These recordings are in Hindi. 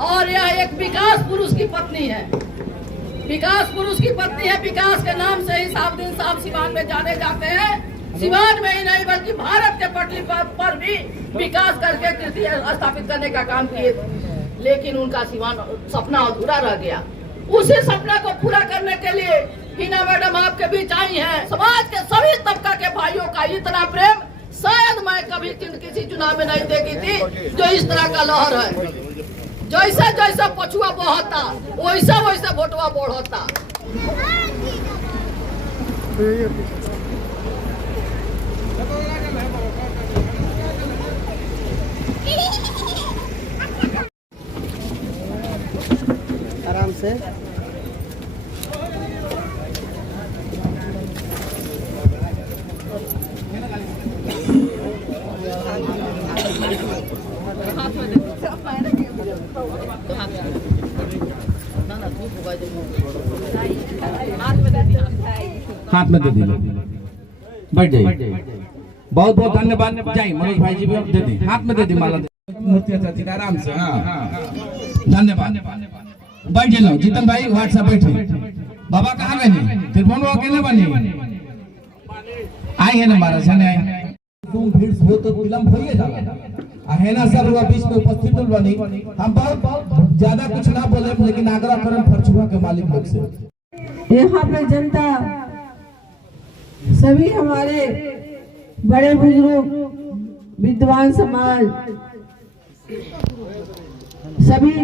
और यह एक विकास पुरुष की पत्नी है। विकास पुरुष की पत्नी है। विकास के नाम से ही साबुद्दीन साहब सिवान में जाने जाते हैं। सिवान में ही नहीं बल्कि भारत के पटली पर भी विकास करके कृषि स्थापित करने का काम किए, लेकिन उनका सिवान सपना अधूरा रह गया। उसी सपने को पूरा करने के लिए हिना मैडम आपके बीच आई हैं। समाज के सभी तबका के भाइयों का इतना प्रेम शायद मैं कभी किसी चुनाव में नहीं देखी थी जो इस तरह का लहर है। जैसे जैसे पछुआ बहता वैसे वैसे वोटवा बढ़ता। आराम से हाथ में दे दी, बैठ जाइए। बहुत बहुत धन्यवाद। जाइए मनोज भाई जी भी दे दी, हाथ में दे दी माला। आराम से, हाँ धन्यवाद। बैठ जाओ जीतन भाई, व्हाट्सएप बैठे। बाबा कहाँ गए? त्रिभुवन अकेले बने आए हैं ना महाराज है। तुम भीड़ हो तो विलम्ब हो जाएगा है ना सर। हुआ बीच में उपस्थित बनी। हम बहुत ज्यादा कुछ ना बोले, लेकिन आग्रह करें फरचुआ के मालिक लोग से। यहाँ पे जनता सभी हमारे बड़े बुजुर्ग, विद्वान समाज, सभी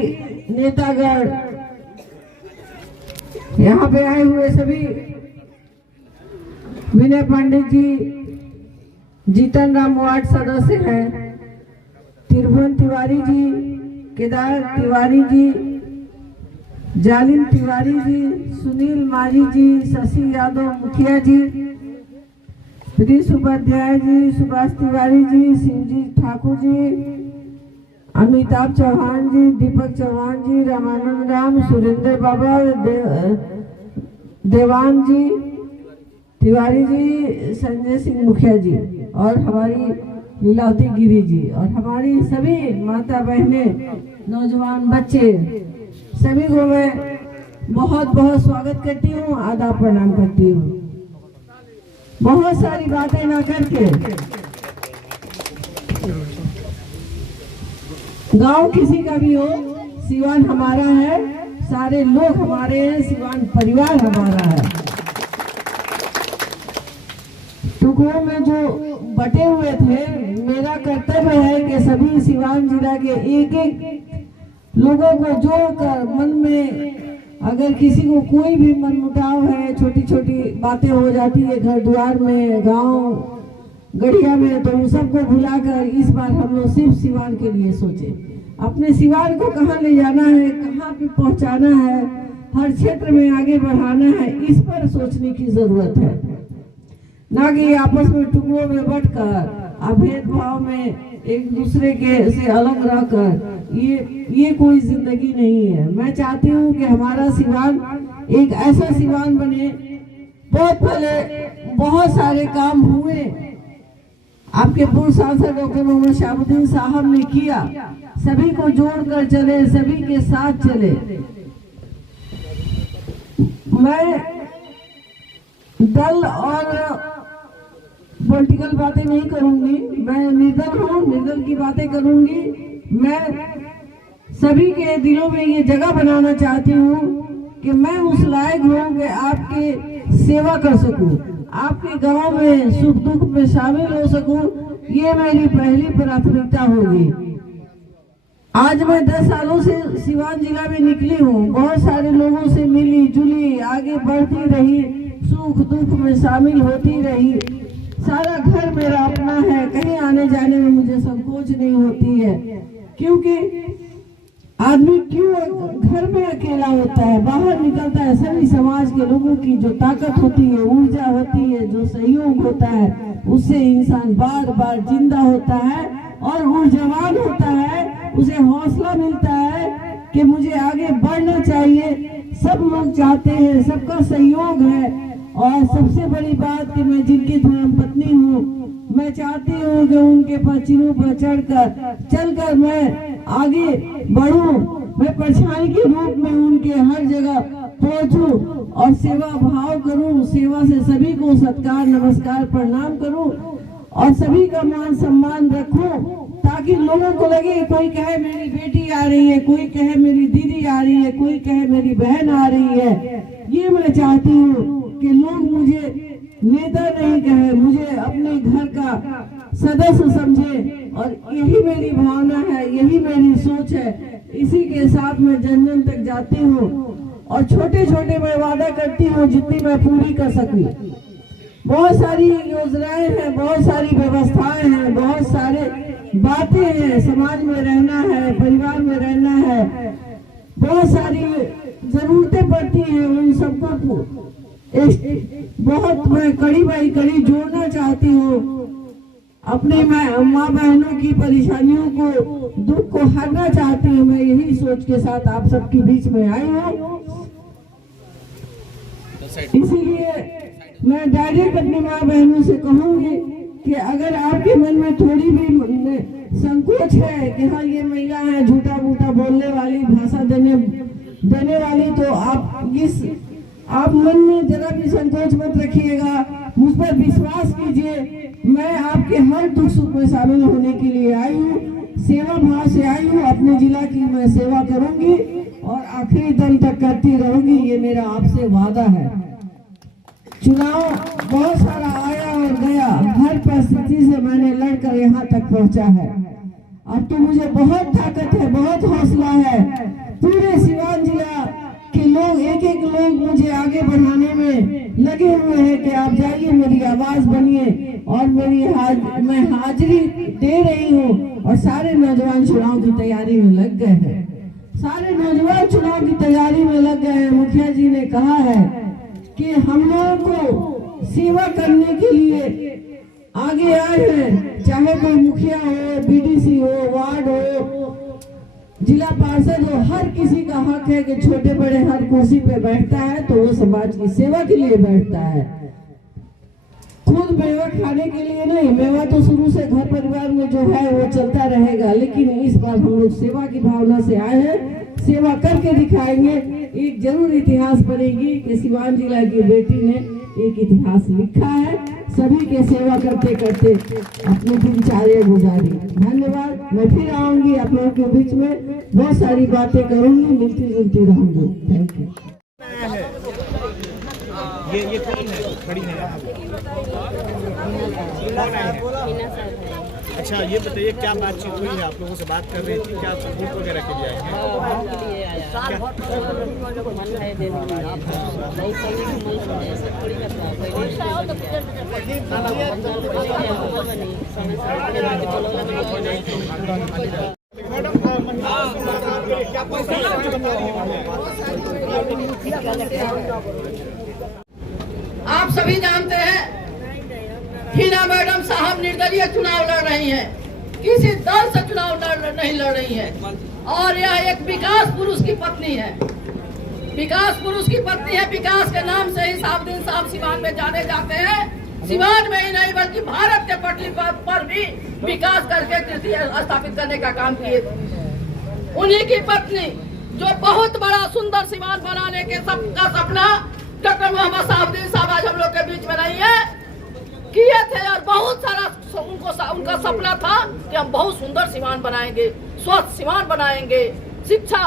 नेतागण यहाँ पे आए हुए सभी, विनय पंडित जी, जीतन राम वार्ड सदस्य हैं, त्रिभुवन तिवारी जी, केदार तिवारी जी, जालिम तिवारी जी, सुनील माझी जी, शशि यादव मुखिया जी, प्रिंस उपाध्याय जी, सुभाष तिवारी जी, शिवजी ठाकुर जी, अमिताभ चौहान जी, दीपक चौहान जी, रामानंद राम, सुरेंद्र बाबा, देवान जी तिवारी जी, संजय सिंह मुखिया जी और हमारी लीलावती गिरी जी और हमारी सभी माता बहनें, नौजवान बच्चे, सभी को मैं बहुत बहुत स्वागत करती हूँ, आदाब प्रणाम करती हूँ। बहुत सारी बातें ना करके, गांव किसी का भी हो, सिवान हमारा है, सारे लोग हमारे हैं, सिवान परिवार हमारा है। टुकड़ों में जो बटे हुए थे, मेरा कर्तव्य है कि सभी सिवान जिला के एक एक लोगों को जोड़कर, मन में अगर किसी को कोई भी मनमुटाव है, छोटी छोटी बातें हो जाती है घर द्वार में, गांव गढ़िया में, तो उन सबको भुलाकर इस बार हम लोग सिर्फ सिवान के लिए सोचे। अपने सिवान को कहाँ ले जाना है, कहाँ पे पहुँचाना है, हर क्षेत्र में आगे बढ़ाना है, इस पर सोचने की जरूरत है। ना कि आपस में टुकड़ों में बंटकर भेदभाव में एक दूसरे के से अलग रहकर, ये कोई जिंदगी नहीं है। मैं चाहती हूँ कि हमारा सिवान एक ऐसा सिवान बने। बहुत पहले बहुत सारे काम हुए, आपके पूर्व सांसद डॉक्टर मोहम्मद शहाबुद्दीन साहब ने किया, सभी को जोड़कर चले, सभी के साथ चले। मैं दल और पॉलिटिकल बातें नहीं करूंगी, मैं निर्दल हूँ, निर्दल की बातें करूंगी। मैं सभी के दिलों में ये जगह बनाना चाहती हूँ कि मैं उस लायक हूँ कि आपके सेवा कर सकूँ, आपके गांव में सुख दुख में शामिल हो सकूँ, ये मेरी पहली प्राथमिकता होगी। आज मैं 10 सालों से सिवान जिला में निकली हूँ, बहुत सारे लोगों से मिली जुली, आगे बढ़ती रही, सुख दुख में शामिल होती रही। सारा घर मेरा अपना है, कहीं आने जाने में मुझे संकोच नहीं होती है, क्योंकि आदमी क्यों घर में अकेला होता है, बाहर निकलता है, सभी समाज के लोगों की जो ताकत होती है, ऊर्जा होती है, जो सहयोग होता है, उससे इंसान बार बार जिंदा होता है और ऊर्जावान होता है, उसे हौसला मिलता है कि मुझे आगे बढ़ना चाहिए। सब लोग चाहते हैं, सबका सहयोग है, और सबसे बड़ी बात कि मैं जिनकी धर्म पत्नी हूँ, मैं चाहती हूँ कि उनके पचिरों पर चढ़कर मैं आगे बढ़ूं, मैं परछाई के रूप में उनके हर जगह पहुंचूं और सेवा भाव करूं, सेवा से सभी को सत्कार नमस्कार प्रणाम करूं और सभी का मान सम्मान रखूं, ताकि लोगों को लगे, कोई कहे मेरी बेटी आ रही है, कोई कहे मेरी दीदी आ रही है, कोई कहे मेरी बहन आ रही है। ये मैं चाहती हूँ कि लोग मुझे नेता नहीं कहे, मुझे अपने घर का सदस्य समझे, और यही मेरी भावना है, यही मेरी सोच है। इसी के साथ मैं जन जन तक जाती हूँ और छोटे छोटे मैं वादा करती हूँ जितनी मैं पूरी कर सकूं। बहुत सारी योजनाएं हैं, बहुत सारी व्यवस्थाएं हैं, बहुत सारे बातें हैं, समाज में रहना है, परिवार में रहना है, बहुत सारी जरूरतें पड़ती हैं, उन सबको बहुत मैं कड़ी बाई कड़ी जोड़ना चाहती हूँ। अपने माँ बहनों की परेशानियों को, दुख को हरना चाहती हूँ। मैं यही सोच के साथ आप सबके बीच में आई हूँ। इसीलिए मैं डायरेक्ट अपनी माँ बहनों से कहूंगी कि अगर आपके मन में थोड़ी भी संकोच है कि हाँ ये महिला है झूठा मूठा बोलने वाली, भाषा देने वाली, तो आप मन में जरा भी संकोच मत रखिएगा, मुझ पर विश्वास कीजिए। मैं आपके हर दुख सुख में शामिल होने के लिए आई हूँ, सेवा भाव से आई हूँ। अपने जिला की मैं सेवा करूंगी और आखिरी दम तक करती रहूंगी, ये मेरा आपसे वादा है। चुनाव बहुत सारा आया और गया, हर परिस्थिति से मैंने लड़कर यहाँ तक पहुँचा है। अब तो मुझे बहुत ताकत है, बहुत हौसला है। पूरे सिवान जिला के लोग, एक एक लोग मुझे आगे बढ़ाने में लगे हुए हैं कि आप जाइए, मेरी आवाज बनिए, और मैं हाजिरी दे रही हूँ। और सारे नौजवान चुनाव की तैयारी में लग गए हैं, सारे नौजवान चुनाव की तैयारी में लग गए हैं। मुखिया जी ने कहा है कि हम लोगों को सेवा करने के लिए आगे आए हैं, चाहे कोई मुखिया हो, बीडीसी हो, वार्ड हो, जिला पार्षद हो, हर किसी का हक है कि छोटे बड़े हर कुर्सी पे बैठता है तो वो समाज की सेवा के लिए बैठता है, खुद मेवा खाने के लिए नहीं। मेवा तो शुरू से घर परिवार में जो है वो चलता रहेगा, लेकिन इस बार हम लोग सेवा की भावना से आए हैं, सेवा करके दिखाएंगे। एक जरूर इतिहास बनेगी कि सिवान जिला की बेटी ने एक इतिहास लिखा है, सभी के सेवा करते करते अपनी दिनचर्या गुजारी। धन्यवाद। मैं फिर आऊंगी आप लोगों के बीच में, बहुत सारी बातें करूंगी, मिलती जुलती रहूंगी। Thank you. ये कौन है? खड़ी है। अच्छा ये बताइए क्या बातचीत हुई है, आप लोगों से बात कर रही थी, क्या वोट वगैरह के लिए आए हैं? आप सभी जानते हैं हिना मैडम साहब निर्दलीय चुनाव लड़ रही हैं, किसी दल से चुनाव नहीं लड़ रही हैं, और यह एक विकास पुरुष की पत्नी है। विकास पुरुष की पत्नी है, विकास के नाम से ही साहबदीन साहब सिवान में जाने जाते हैं। सिवान में ही नहीं बल्कि भारत के पटली पर भी विकास करके कृषि स्थापित करने का काम किए थे। उन्हीं की पत्नी जो बहुत बड़ा सुंदर सिवान बनाने के सबका सपना डॉक्टर मोहम्मद साहबदीन साहब आज हम लोग के बीच में नहीं है, किए थे, और बहुत सारा उनका सपना था कि हम बहुत सुंदर सिवान बनाएंगे, स्वच्छ सिवान बनाएंगे, शिक्षा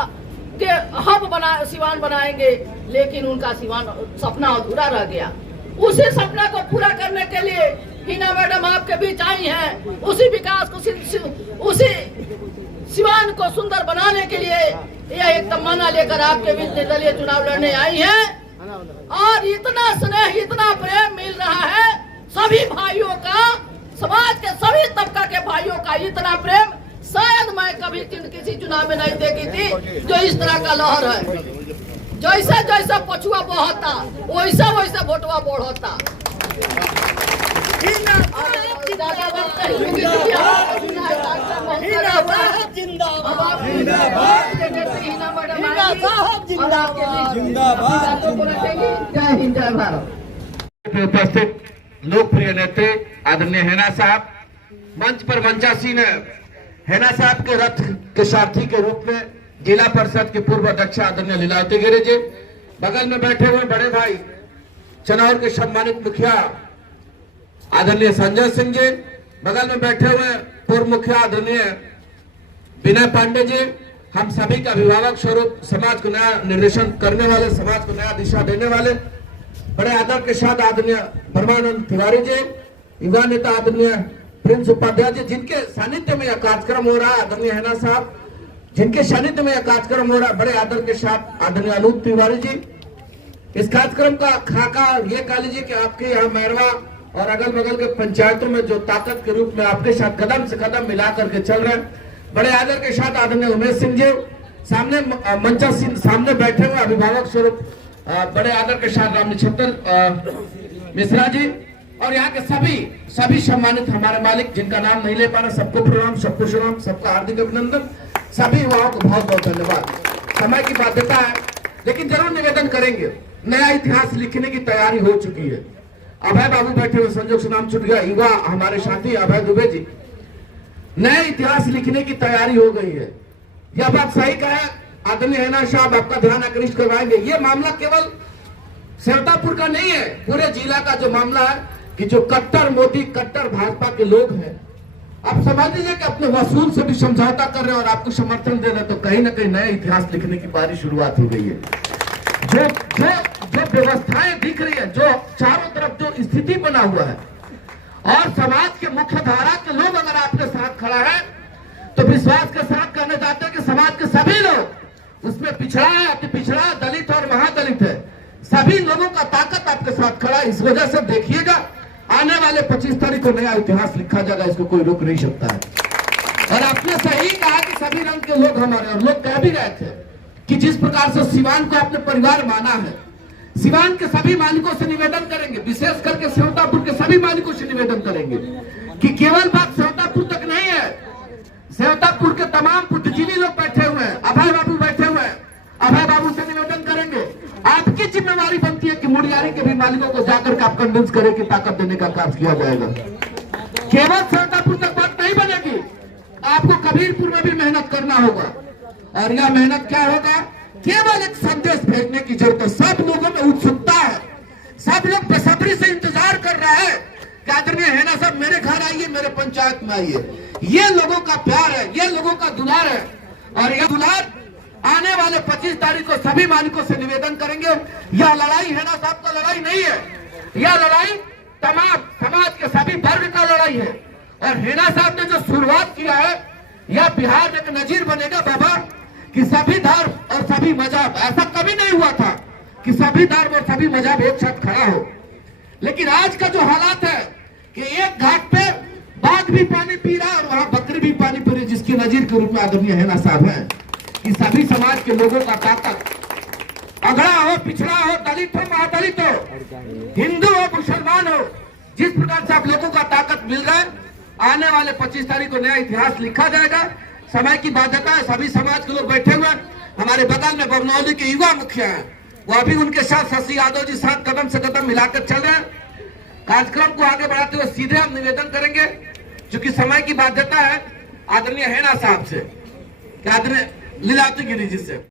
के हब सिवान बनाएंगे, लेकिन उनका सिवान सपना अधूरा रह गया। उसी सपने को पूरा करने के लिए हिना मैडम आपके बीच आई हैं, उसी विकास को उसी सिवान को सुंदर बनाने के लिए यह एक तमन्ना लेकर आपके बीच निर्दलीय चुनाव लड़ने आई है। और इतना स्नेह, इतना प्रेम मिल रहा है सभी भाइयों का, समाज के सभी तबका के भाइयों का इतना प्रेम शायद मैं कभी किसी चुनाव में नहीं देखी थी। जो इस तरह का लहर है, जैसा जैसा पछुआ बहता वैसा वैसा वोटवा बढ़ता। उपस्थित लोकप्रिय नेता आदरणीय हिना साहब, मंच पर मंचासीन हैना साहब के रथ के सारथी के रूप में जिला परिषद के पूर्व अध्यक्ष आदरणीय लीलावती गिरी जी, बगल में बैठे हुए बड़े भाई चनौर के सम्मानित मुखिया आदरणीय संजय सिंह जी, बगल में बैठे हुए पूर्व मुखिया आदरणीय विनय पांडे जी, हम सभी का अभिभावक स्वरूप समाज को नया निर्देशन करने वाले, समाज को नया दिशा देने वाले, बड़े आदर के साथ आदरणीय परमानंद तिवारी जी, युवा नेता आदरणीय प्रिंस उपाध्याय जी, जिनके सानिध्य में यह कार्यक्रम हो रहा है, आदरणीय हैना साहब जिनके सानिध्य में यह कार्यक्रम हो रहा है, बड़े आदर के साथ आदरणीय अनूप तिवारी जी। इस कार्यक्रम का खाका ये कह लीजिए कि आपके यहाँ मैरवा और अगल बगल के पंचायतों में जो ताकत के रूप में आपके साथ कदम से कदम मिला करके चल रहे हैं, बड़े आदर के साथ आदरणीय उमेश सिंह जी, सामने मंचा सामने बैठे हुए अभिभावक स्वरूप बड़े आदर के साथ राम निछत्तर मिश्रा जी, और यहाँ के सभी सम्मानित हमारे मालिक जिनका नाम नहीं ले पा रहे, सबको प्रणाम, सबको सलाम, सबका हार्दिक अभिनंदन, सभी युवाओं को बहुत बहुत धन्यवाद। समय की बाध्यता है लेकिन जरूर निवेदन करेंगे, नया इतिहास लिखने की तैयारी हो चुकी है। अभय बाबू बैठे हुए, संजोग से नाम छूट गया, युवा हमारे साथी अभय दुबे जी, नए इतिहास लिखने की तैयारी हो गई है। यह बात सही कहा आदरणीय हैना साहब, आपका ध्यान आकृष्ट करवाएंगे। ये मामला केवल सेवतापुर का नहीं है, पूरे जिला का जो मामला है कि जो कट्टर मोदी, कट्टर भाजपा के लोग हैं, आप समझ लीजिए कि अपने वसूल से भी समझौता कर रहे हैं और आपको समर्थन दे रहे हैं, तो कहीं ना कहीं नया इतिहास लिखने की बारी शुरुआत हो गई है। जो व्यवस्थाएं दिख रही है, जो चारों तरफ जो स्थिति बना हुआ है, और समाज के मुख्य धारा के लोग अगर आपके साथ खड़ा है तो विश्वास के साथ कहना चाहते हैं कि समाज के सभी लोग, उसमें पिछड़ा है, अति पिछड़ा, दलित और महादलित है, सभी लोगों का ताकत आपके साथ खड़ा है। इस वजह से देखिएगा आने वाले 25 तारीख को नया इतिहास लिखा जाएगा, इसको कोई रोक नहीं सकता है। और आपने सही कहा कि सभी रंग के लोग हमारे, और लोग कह भी रहे थे कि जिस प्रकार से सिवान को अपने परिवार माना है, सिवान के सभी मालिकों से निवेदन करेंगे, विशेष करके सेवतापुर के सभी मालिकों से निवेदन करेंगे कि केवल बात सेवतापुर तक नहीं है, सेवतापुर के तमाम बुद्धिजीवी लोग बैठे हुए हैं, अभय बाबू बैठे हुए हैं, अभय बाबू से निवेदन करेंगे, आपकी जिम्मेवारी बनती है कि मुड़ियारी के भी मालिकों को जाकर के आप कन्विंस करें कि ताकत देने का काम किया जाएगा। केवल सेवतापुर तक बात नहीं बनेगी, आपको कबीरपुर में भी मेहनत करना होगा, और यह मेहनत क्या होगा, केवल एक संदेश भेजने की जरूरत है। सब लोगों में उत्सुकता है, सब लोग बेसब्री से इंतजार कर रहे हैं कि आदरणीय हैना साहब मेरे घर आइए, मेरे पंचायत में आइए। ये लोगों का प्यार है, ये लोगों का दुलार है, और यह दुलार आने वाले 25 तारीख को सभी मालिकों से निवेदन करेंगे। यह लड़ाई हैना साहब का लड़ाई नहीं है, यह लड़ाई तमाम समाज के सभी वर्ग का लड़ाई है। और हैना साहब ने जो शुरुआत किया है, यह बिहार में एक नजीर बनेगा बाबा, कि सभी धर्म और सभी मजहब, ऐसा कभी नहीं हुआ था कि सभी धर्म और सभी मजहब एक साथ खड़ा हो। लेकिन आज का जो हालात है कि एक घाट पे बाघ भी पानी पी रहा है और वहां बकरी भी पानी पी रही, जिसकी नजीर के रूप में आदरणीय हैना साहब है कि सभी समाज के लोगों का ताकत, अगड़ा हो, पिछड़ा हो, दलित हो, महादलित हो, हिंदू हो, मुसलमान हो, जिस प्रकार से आप लोगों का ताकत मिल रहा है, आने वाले 25 तारीख को नया इतिहास लिखा जाएगा। समय की बाध्यता है, सभी समाज के लोग बैठे हुए हैं, हमारे बगल में बरनौली के युवा मुखिया हैं, वो अभी उनके साथ शशि यादव जी साथ कदम से कदम मिलाकर चल रहे हैं। कार्यक्रम को आगे बढ़ाते हुए सीधे हम निवेदन करेंगे, चूंकि समय की बाध्यता है, आदरणीय हैना साहब से, आदरणीय लीलावती गिरी जी से।